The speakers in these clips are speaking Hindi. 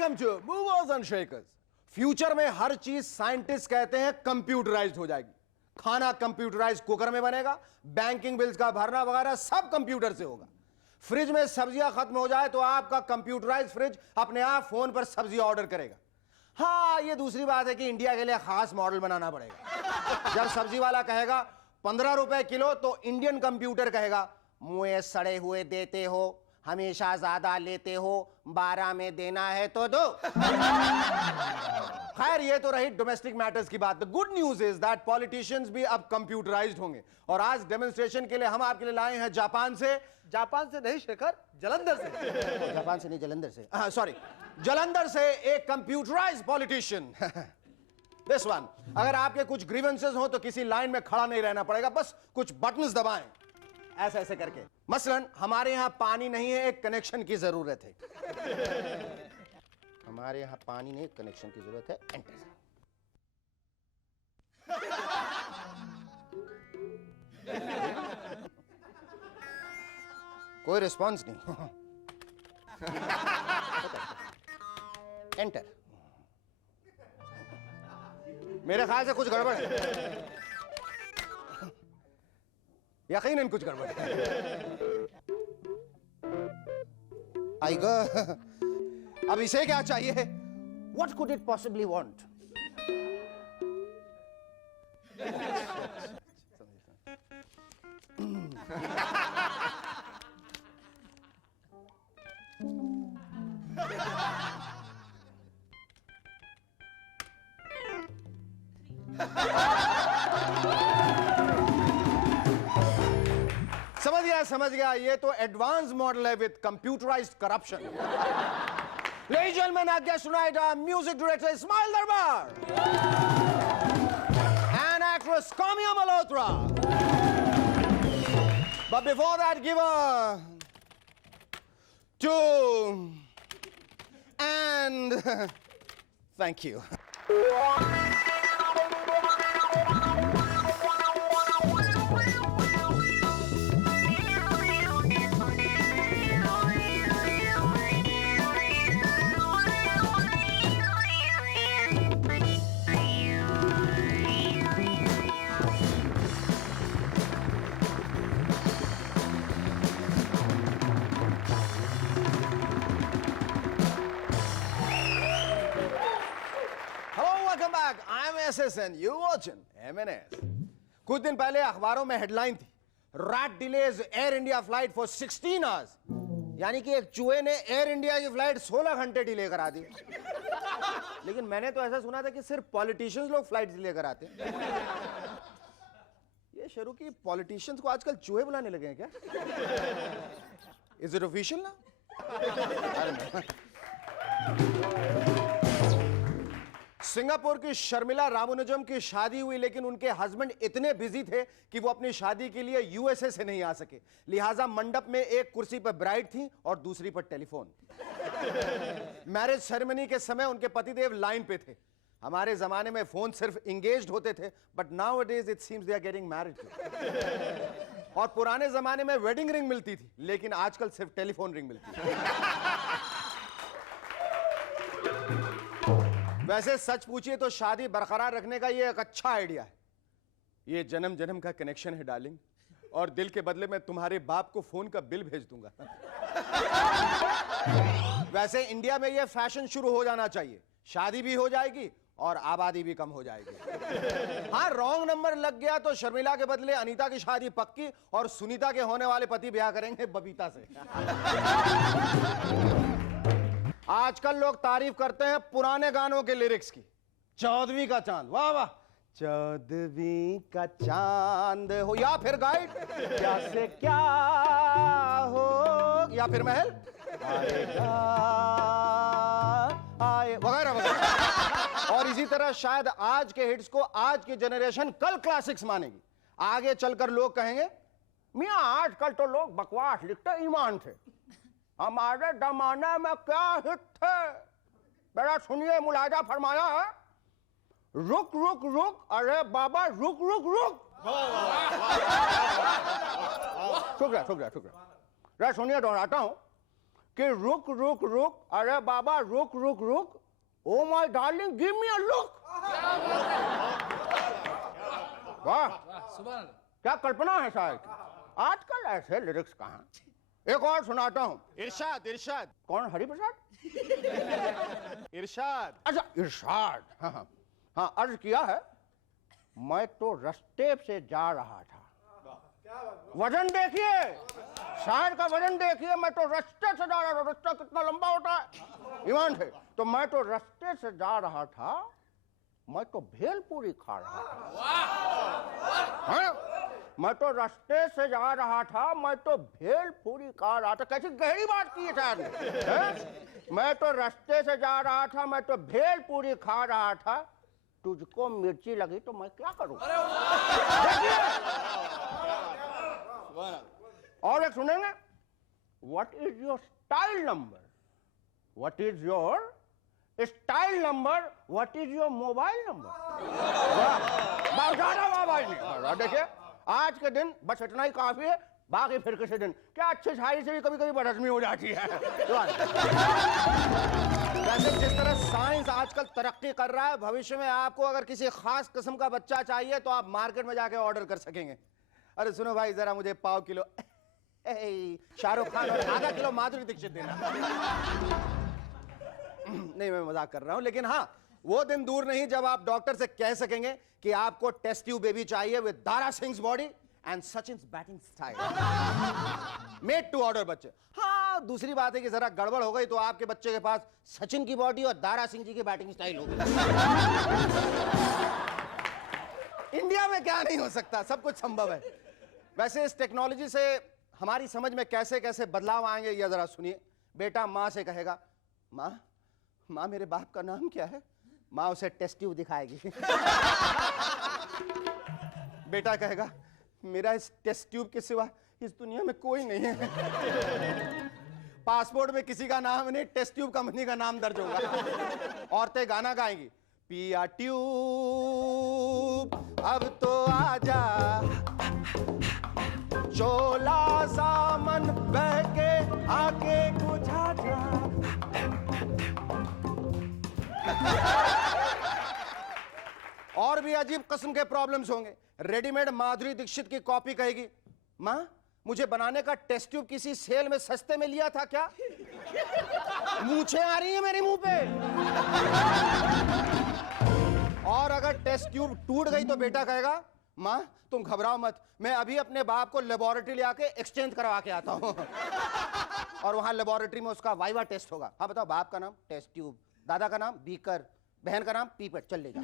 Welcome to movers and shakers. Future में हर चीज साइंटिस्ट कहते हैं कंप्यूटराइज्ड हो जाएगी। खाना कंप्यूटराइज्ड कुकर में बनेगा, बैंकिंग बिल्स का भरना वगैरह सब कंप्यूटर से होगा। फ्रिज में सब्जियां खत्म हो जाए तो आपका कंप्यूटराइज्ड फ्रिज अपने आप फोन पर सब्जी ऑर्डर करेगा। हाँ, ये दूसरी बात है कि इंडिया के लिए खास मॉडल बनाना पड़ेगा। जब सब्जी वाला कहेगा 15 रुपए किलो तो इंडियन कंप्यूटर कहेगा मुझे सड़े हुए देते हो, हमेशा ज्यादा लेते हो, 12 में देना है तो दो। खैर, ये तो रही डोमेस्टिक मैटर्स की बात। The good news is that politicians भी अब कंप्यूटराइज्ड होंगे और आज डेमोन्स्ट्रेशन के लिए हम आपके लिए लाए हैं जापान से नहीं शेखर, जलंधर से। जापान से नहीं, जलंधर से, सॉरी, जलंधर से एक कंप्यूटराइज्ड पॉलिटिशियन। This one. अगर आपके कुछ ग्रीवेंसेस हो तो किसी लाइन में खड़ा नहीं रहना पड़ेगा, बस कुछ बटन्स दबाएं ऐसे ऐसे करके। मसलन हमारे यहां पानी नहीं है, एक कनेक्शन की जरूरत है। हमारे यहां पानी नहीं, कनेक्शन की जरूरत है। एंटर। कोई रिस्पॉन्स नहीं। एंटर। मेरे ख्याल से कुछ गड़बड़ है, यकीनन कुछ गड़बड़ है। आएगा। अब इसे क्या चाहिए? What could it possibly want? समझ गया, ये तो एडवांस मॉडल है with computerised corruption. Ladies and gentlemen, आज्ञा सुनाए म्यूजिक डायरेक्टर इस्माइल दरबार and actress Kamya Malhotra. But before that, give a two and thank you. and you watching MNS. कुछ दिन पहले अखबारों में हेडलाइन थी, rat delays air India flight for 16 hours. यानी कि एक चूहे ने एयर इंडिया की फ्लाइट 16 घंटे डिले करा दी। लेकिन मैंने तो ऐसा सुना था कि सिर्फ पॉलिटिशियंस लोग फ्लाइट डिले कराते हैं। ये शुरू की पॉलिटिशियंस को आजकल चूहे बुलाने लगे हैं क्या? इज इट ऑफिशियल ना? सिंगापुर की शर्मिला रामानुजम की शादी हुई, लेकिन उनके हस्बैंड इतने बिजी थे कि वो अपनी शादी के लिए यूएसए से नहीं आ सके। लिहाजा मंडप में एक कुर्सी पर ब्राइड थी और दूसरी पर टेलीफोन। मैरिज सेरेमनी के समय उनके पतिदेव लाइन पे थे। हमारे जमाने में फोन सिर्फ इंगेज्ड होते थे, but nowadays it seems they are getting married. और पुराने जमाने में वेडिंग रिंग मिलती थी, लेकिन आजकल सिर्फ टेलीफोन रिंग मिलती है। वैसे सच पूछिए तो शादी बरकरार रखने का ये एक अच्छा आइडिया है। ये जन्म जन्म का कनेक्शन है डार्लिंग, और दिल के बदले में तुम्हारे बाप को फोन का बिल भेज दूंगा। वैसे इंडिया में ये फैशन शुरू हो जाना चाहिए, शादी भी हो जाएगी और आबादी भी कम हो जाएगी। हाँ, रॉन्ग नंबर लग गया तो शर्मिला के बदले अनीता की शादी पक्की और सुनीता के होने वाले पति ब्याह करेंगे बबीता से। आजकल लोग तारीफ करते हैं पुराने गानों के लिरिक्स की। 14वीं का चांद, वाह वाह, 14वीं का चांद हो, या फिर गाइड क्या से क्या हो, या फिर महल आएगा आए, वगैरह वगैरह। और इसी तरह शायद आज के हिट्स को आज की जनरेशन कल क्लासिक्स मानेगी। आगे चलकर लोग कहेंगे मियां आजकल तो लोग बकवास लिखते ईमान थे, हमारे जमाने में क्या हिट थे। बेटा सुनिए, मुलाजा फरमाया है, रुक रुक रुक, अरे बाबा रुक रुक रुक। शुक्रिया शुक्रिया शुक्रिया। सुनिए, दोहराता हूं कि रुक रुक रुक, अरे बाबा रुक रुक रुक, oh my darling give me a look. वाह, क्या कल्पना है शायद की। आजकल ऐसे लिरिक्स कहाँ। एक और सुनाता हूँ। इरशाद इरशाद कौन, हरिप्रसाद? इरशाद। अच्छा इरशाद, हाँ हाँ हाँ, अर्ज किया है, मैं तो रास्ते से जा रहा था। वजन देखिए, शायर का वजन देखिए, मैं तो रास्ते से जा रहा था। रास्ता कितना लंबा होता है, ईमान से। तो मैं तो रास्ते से जा रहा था, मैं तो भेलपूरी खा रहा था। हाँ? मैं तो रास्ते से जा रहा था, मैं तो भेलपूरी खा रहा था। कैसी गहरी बात की है शायद ने, हैं? मैं तो रास्ते से जा रहा था, मैं तो भेलपूरी खा रहा था, तुझको मिर्ची लगी तो मैं क्या करूं। और एक सुनेंगे, what is your style number, what is your style number, what is your mobile number. देखिए आज के दिन बस इतना ही काफी है, बाकी फिर किसी दिन। क्या अच्छी शायरी से भी कभी कभी बदहजमी हो जाती है। वैसे जिस तरह साइंस आजकल तरक्की कर रहा है, भविष्य में आपको अगर किसी खास किस्म का बच्चा चाहिए तो आप मार्केट में जाके ऑर्डर कर सकेंगे। अरे सुनो भाई, जरा मुझे पाव किलो शाहरुख खान और आधा किलो माधुरी दीक्षित देना। नहीं, मैं मजाक कर रहा हूं, लेकिन हाँ, वो दिन दूर नहीं जब आप डॉक्टर से कह सकेंगे कि आपको टेस्ट ट्यूब बेबी चाहिए with Dara Singh body and Sachin's batting style, made to order बच्चे। हाँ, दूसरी बात है कि जरा गड़बड़ हो गई तो आपके बच्चे के पास सचिन की बॉडी और दारा सिंह जी की बैटिंग स्टाइल होगी। इंडिया में क्या नहीं हो सकता, सब कुछ संभव है। वैसे इस टेक्नोलॉजी से हमारी समझ में कैसे कैसे बदलाव आएंगे, ये जरा सुनिए। बेटा माँ से कहेगा, माँ माँ मेरे बाप का नाम क्या है। माँ उसे टेस्ट ट्यूब दिखाएगी। बेटा कहेगा, मेरा इस टेस्ट ट्यूब के सिवा इस दुनिया में कोई नहीं है। पासपोर्ट में किसी का नाम नहीं, टेस्ट ट्यूब कंपनी का नाम दर्ज होगा। औरतें गाना गाएंगी, पिया ट्यूब अब तो आजा, चोला सामन बह के आके बुझा जा। और भी अजीब किस्म के प्रॉब्लम्स होंगे। रेडीमेड माधुरी दीक्षित की कॉपी कहेगी, मां मुझे बनाने का टेस्ट ट्यूब किसी सेल में सस्ते में लिया था क्या। मूंछें आ रही है मेरे मुंह पे। और अगर टेस्ट ट्यूब टूट गई तो बेटा कहेगा, मां तुम घबराओ मत, मैं अभी अपने बाप को लेबोरेटरी ले आके एक्सचेंज करवा के आता हूं। और वहां लेबोरेटरी में उसका वाइवा टेस्ट होगा। हाँ बताओ, बाप का नाम टेस्ट ट्यूब, दादा का नाम बीकर, बहन का नाम पीपट, चल ले जा।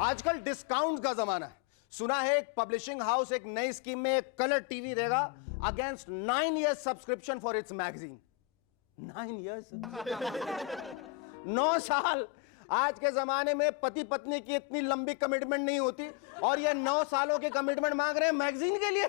आजकल डिस्काउंट का जमाना है। सुना है एक पब्लिशिंग हाउस एक नई स्कीम में एक कलर टीवी देगा against 9 years subscription for its magazine. 9 years 9 साल। आज के जमाने में पति पत्नी की इतनी लंबी कमिटमेंट नहीं होती, और ये 9 सालों की कमिटमेंट मांग रहे हैं मैगजीन के लिए।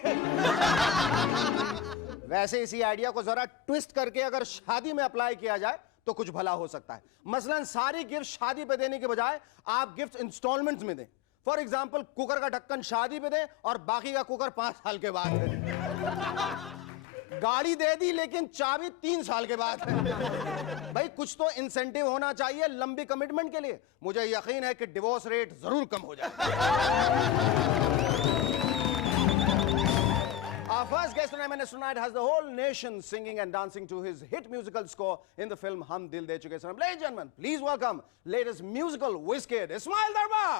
वैसे इसी आइडिया को जरा ट्विस्ट करके अगर शादी में अप्लाई किया जाए तो कुछ भला हो सकता है। मसलन सारी गिफ्ट शादी पे देने के बजाय आप गिफ्ट इंस्टॉलमेंट्स में दें। फॉर एग्जाम्पल, कुकर का ढक्कन शादी पे दें और बाकी का कुकर 5 साल के बाद दें। गाड़ी दे दी लेकिन चाबी 3 साल के बाद। भाई कुछ तो इंसेंटिव होना चाहिए लंबी कमिटमेंट के लिए। मुझे यकीन है कि डिवोर्स रेट जरूर कम हो जाए। Our first guest tonight has the whole nation singing and dancing to his hit musical score in the film Hum Dil De Chuke Sanam. Ladies and gentlemen, please welcome latest musical whiz kid Ismail Darbar.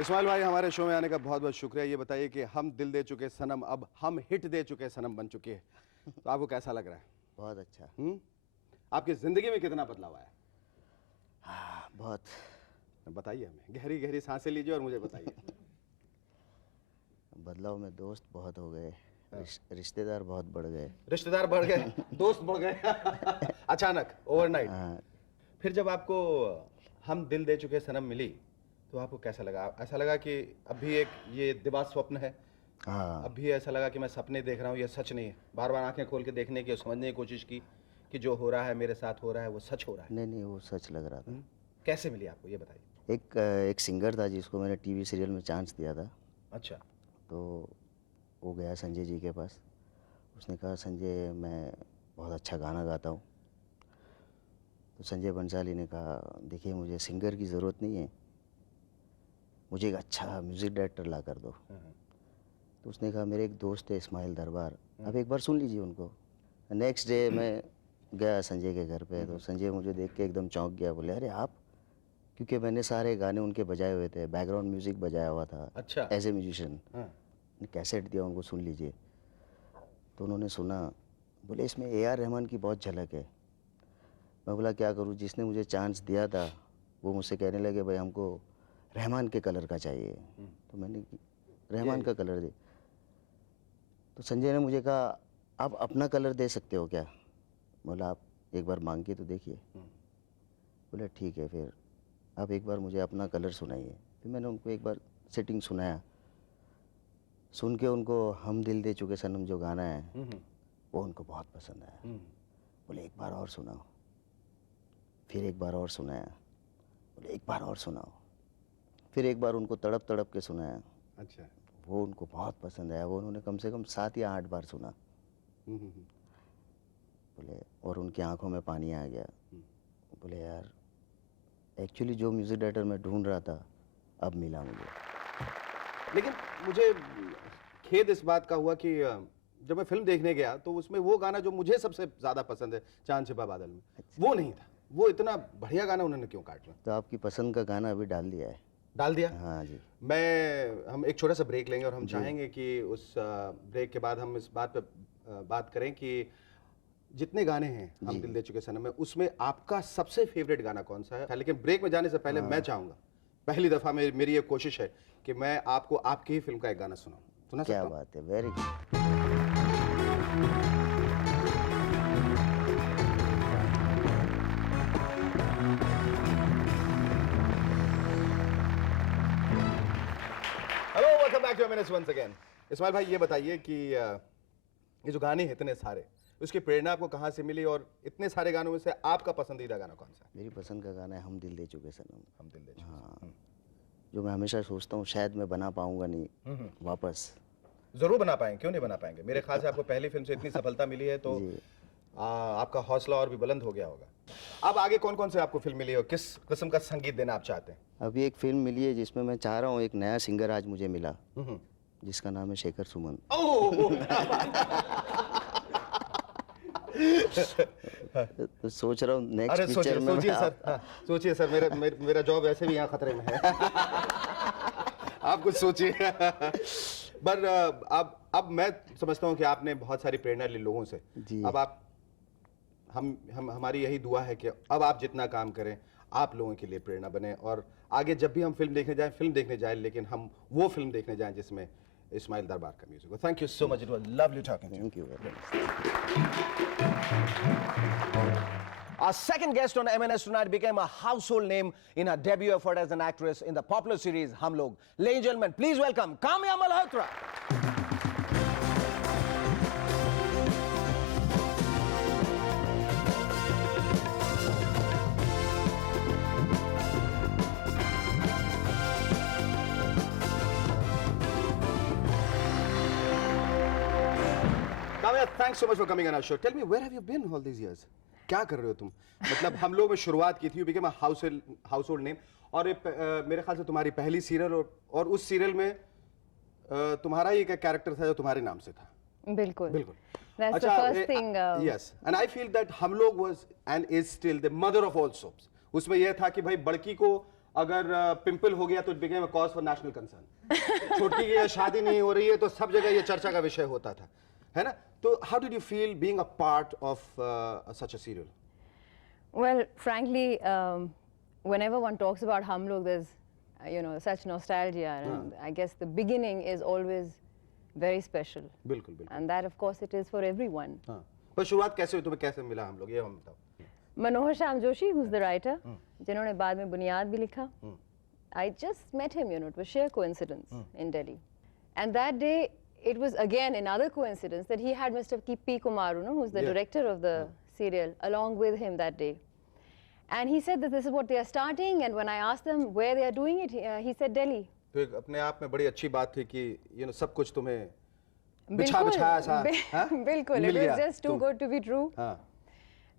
Ismail भाई, हमारे शो में आने का बहुत बहुत शुक्रिया। ये बताइए कि हम दिल दे चुके सनम अब हम हिट दे चुके सनम बन चुके हैं, तो आपको कैसा लग रहा है? बहुत अच्छा। आपकी जिंदगी में कितना बदलाव आया? हाँ, बहुत। बताइए हमें, गहरी गहरी सांसें लीजिए और मुझे बताइए। बदलाव में दोस्त बहुत हो गए, रिश्तेदार बहुत बढ़ गए। रिश्तेदार बढ़ गए, दोस्त बढ़ गए। अचानक, ओवरनाइट। हाँ, फिर जब आपको हम दिल दे चुके सनम मिली तो आपको कैसा लगा? ऐसा लगा कि अभी एक ये दिवा स्वप्न है हाँ अब भी ऐसा लगा कि मैं सपने देख रहा हूँ, ये सच नहीं है? बार बार आंखें खोल के देखने की और समझने की कोशिश की कि जो हो रहा है मेरे साथ हो रहा है वो सच हो रहा है। नहीं नहीं, वो सच लग रहा था। कैसे मिली आपको, ये बताइए। एक सिंगर था जिसको मैंने टीवी सीरियल में चांस दिया था, अच्छा। तो वो गया संजय जी के पास। उसने कहा संजय मैं बहुत अच्छा गाना गाता हूँ। तो संजय बंसाली ने कहा देखिए मुझे सिंगर की ज़रूरत नहीं है, मुझे एक अच्छा म्यूज़िक डायरेक्टर ला कर दो। तो उसने कहा मेरे एक दोस्त है इस्माइल दरबार, आप एक बार सुन लीजिए उनको। नेक्स्ट डे मैं गया संजय के घर पे, तो संजय मुझे देख के एकदम चौंक गया। बोले अरे आप? क्योंकि मैंने सारे गाने उनके बजाए हुए थे, बैकग्राउंड म्यूज़िक बजाया हुआ था। अच्छा। एज ए म्यूजिशियन कैसेट दिया उनको, सुन लीजिए। तो उन्होंने सुना, बोले इसमें AR रहमान की बहुत झलक है। मैं बोला क्या करूं, जिसने मुझे चांस दिया था वो मुझसे कहने लगे भाई हमको रहमान के कलर का चाहिए। तो मैंने रहमान का कलर दे। तो संजय ने मुझे कहा आप अपना कलर दे सकते हो क्या? बोला आप एक बार मांग के तो देखिए। बोले ठीक है, फिर आप एक बार मुझे अपना कलर सुनाइए। फिर मैंने उनको एक बार सेटिंग सुनाया। सुन के उनको हम दिल दे चुके सनम जो गाना है वो उनको बहुत पसंद आया। बोले एक बार और सुनाओ। फिर एक बार और सुनाया। बोले एक बार और सुनाओ। फिर एक बार उनको तड़प तड़प के सुनाया। अच्छा। वो उनको बहुत पसंद आया। वो उन्होंने कम से कम 7 या 8 बार सुना। बोले और उनकी आंखों में पानी आ गया। बोले यार एक्चुअली जो म्यूज़िक डायरेक्टर मैं ढूंढ रहा था अब मिला मुझे। लेकिन मुझे खेद इस बात का हुआ कि जब मैं फिल्म देखने गया तो उसमें वो गाना जो मुझे सबसे ज़्यादा पसंद है, चांद छिपा बादल में, वो नहीं था। वो इतना बढ़िया गाना उन्होंने क्यों काट लिया? तो आपकी पसंद का गाना अभी डाल दिया है। डाल दिया? हाँ जी। हम एक छोटा सा ब्रेक लेंगे और हम चाहेंगे कि उस ब्रेक के बाद हम इस बात पे बात करें कि जितने गाने हैं हम दिल दे चुके सनम में, उसमें आपका सबसे फेवरेट गाना कौन सा है? लेकिन ब्रेक में जाने से पहले मैं चाहूँगा, पहली दफ़ा मेरी ये कोशिश है कि मैं आपको आपकी ही फिल्म का एक गाना सुनाऊँ। सुना क्या सकता हूँ? बात है, very good. Hello, welcome back to MNS once again. Ismail भाई ये बताइए कि ये जो गाने हैं इतने सारे, उसकी प्रेरणा आपको कहाँ से मिली और इतने सारे गानों में से आपका पसंदीदा गाना कौन सा है? मेरी पसंद का गाना है हम दिल दे चुके सनम। हम दिल दे चुके। हाँ, जो मैं हमेशा सोचता हूँ शायद मैं बना पाऊंगा नहीं वापस। जरूर बना पाएंगे, क्यों नहीं बना पाएंगे? मेरे ख्याल से आपको पहली फिल्म से इतनी सफलता मिली है तो आपका हौसला और भी बुलंद हो गया होगा। अब आगे कौन कौन से आपको फिल्म मिली और किस किस्म का संगीत देना आप चाहते हैं? अभी एक फिल्म मिली है जिसमें मैं चाह रहा हूँ, एक नया सिंगर आज मुझे मिला जिसका नाम है शेखर सुमन। तो सोच रहा हूँ नेक्स्ट पिक्चर में सोचिए सर, हाँ, सोचिए सर, मेरा जॉब ऐसे भी यहाँ खतरे में है। आप कुछ सोचिए। पर अब मैं समझता हूँ कि आपने बहुत सारी प्रेरणा ली लोगों से। जी। अब आप हमारी यही दुआ है कि अब आप जितना काम करें आप लोगों के लिए प्रेरणा बने और आगे जब भी हम फिल्म देखने जाएं, लेकिन हम वो फिल्म देखने जाएं जिसमें इस्माइल दरबार का म्यूजिक हो। Thank you so much, it was lovely talking to you. Thank you very much. Our second guest on MNS tonight became a household name in her debut effort as an actress in the popular series Hum Log. Ladies and gentlemen, please welcome Kamya Malhotra. Kamya, thanks so much for coming on our show. Tell me, where have you been all these years? क्या कर रहे हो तुम? मतलब हम लोग में शुरुआत की थी, you became a household name, और मेरे ख्याल से तुम्हारी पहली सीरियल और उस सीरियल में तुम्हारा ही एक कैरेक्टर था जो तुम्हारे नाम से था। बिल्कुल। बिल्कुल। That's the first thing. Yes, and I feel that हम लोग was and is still the mother of all soaps. उसमें यह था कि भाई बड़की को अगर पिंपल हो गया तो it became a cause for national concern. छोटी की शादी नहीं हो रही है तो सब जगह ये चर्चा का विषय होता था, है ना? तो how did you feel being a part of such a serial? Well, frankly, whenever one talks about Hum Log, there's such nostalgia, and I guess the beginning is always very special. बिल्कुल बिल्कुल। And that, of course, it is for everyone. हाँ। पर शुरुआत कैसे हुई, तुम्हें कैसे मिला हम लोग, ये हम बताओ। Manohar Shyam Joshi, who's the writer, जिन्होंने बाद में बुनियाद भी लिखा. I just met him, it was sheer coincidence in Delhi. And that day, it was again another coincidence that he had Mr. P. Kumaru, no, who's the Yeah. director of the serial, along with him that day. And he said that this is what they are starting, and when I asked them where they are doing it, he said Delhi. तो एक अपने आप में बड़ी अच्छी बात थी कि सब कुछ तुम्हें बिछाया सा बिल्कुल, मिल it गया was just too good to be true. हाँ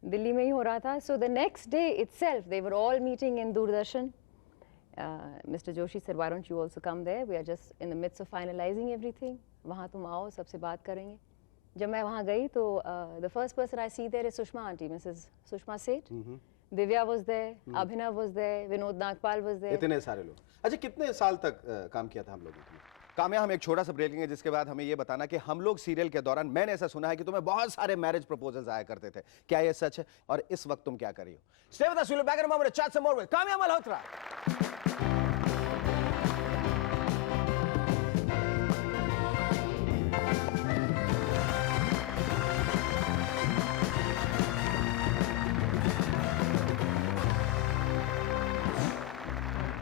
दिल्ली में ही हो रहा था. So the next day itself, they were all meeting in Doordarshan. Mr. Joshi said, why don't you also come there? We are just in the midst of finalizing everything. वहाँ तुम आओ, सबसे बात करेंगे. जब मैं वहाँ गई तो the first person I see there is Sushma auntie, Mrs. Sushma Seth. Divya was there, Abhinav was there, Vinod Nagpal was there. इतने सारे लोग. अच्छा कितने साल तक काम किया था हम लोगों ने? काम्या हम एक छोटा सा ब्रेक लेंगे जिसके बाद हमें ये बताना कि हम लोग सीरियल के दौरान मैंने ऐसा सुना है कि तुम्हें बहुत सारे मैरिज प्रपोजल्स आया करते थे. क्या ये सच है और इस वक्त तुम क्या कर रही हो? Stay with us, we'll be back in a moment to chat some more with Kamya Malhotra.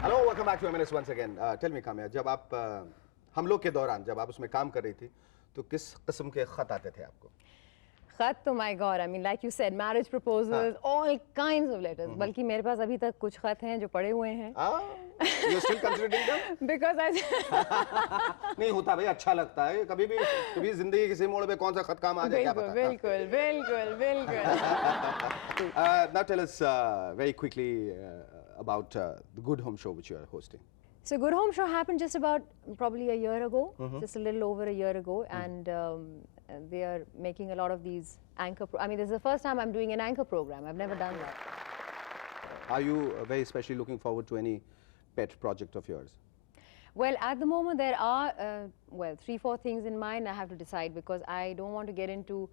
Hello, welcome back to M&S once again. Tell me, Kamya, जब आप हम लोग के दौरान जब आप उसमें काम कर रही थी तो किस किस्म के खत आते थे आपको? खत तो my God, I mean like you said, marriage proposals, all kinds of letters. बल्कि मेरे पास अभी तक कुछ खत हैं जो पड़े हुए हैं. You still considering them? Because I नहीं होता भाई, अच्छा लगता है. कभी जिंदगी किसी मोड़ पे कौन सा खत काम आ जाए क्या पता. बिल्कुल. Now tell us very quickly about the Good Home show which you are hosting. So Good Home Show happened just about probably a year ago, just a little over a year ago, and they are making a lot of these I mean, this is the first time I'm doing an anchor program. I've never done that. Are you very especially looking forward to any pet project of yours? Well, at the moment there are, 3-4 things in mind I have to decide because I don't want to get into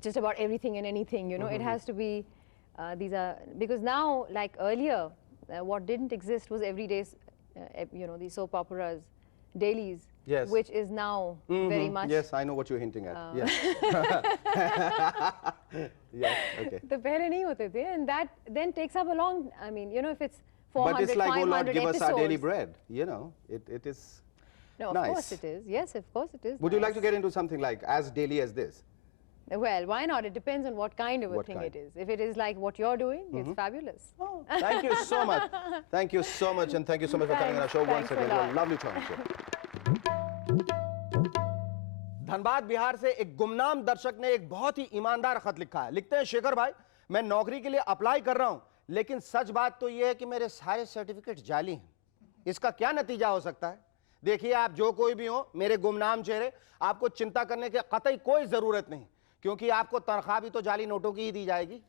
just about everything and anything, you know. It has to be, because now, like earlier, what didn't exist was everyday's, these soap operas, dailies, Yes. which is now very much. Yes, I know what you're hinting at. Yes. Yes, okay. The pehle nahi hote the, and that then takes up a long, I mean, if it's 400, But it's like, oh 500 Lord, give us our daily episodes. bread. It is No, of nice. course it is. Yes, of course it is. Would you like to nice. get into something like as daily as this? Well, why not? It depends on what kind of a What thing kind? it is. If it is like what you're doing, it's fabulous. Oh, thank you so much. Thank you so much, and thank you so much for coming on our show once Thanks a again. It was lot. lovely talking to you. Dhanbad Bihar से एक गुमनाम दर्शक ने एक बहुत ही ईमानदार खत लिखा है. लिखते हैं, शेखर भाई, मैं नौकरी के लिए अप्लाई कर रहा हूं, लेकिन सच बात तो यह है कि मेरे सारे सर्टिफिकेट जाली हैं. इसका क्या नतीजा हो सकता है? देखिए, आप जो कोई भी हो, मेरे गुमनाम चेहरे, आपको चिंता करने की कतई कोई जरूरत नहीं, क्योंकि आपको तनख्वाह भी तो जाली नोटों की ही दी जाएगी.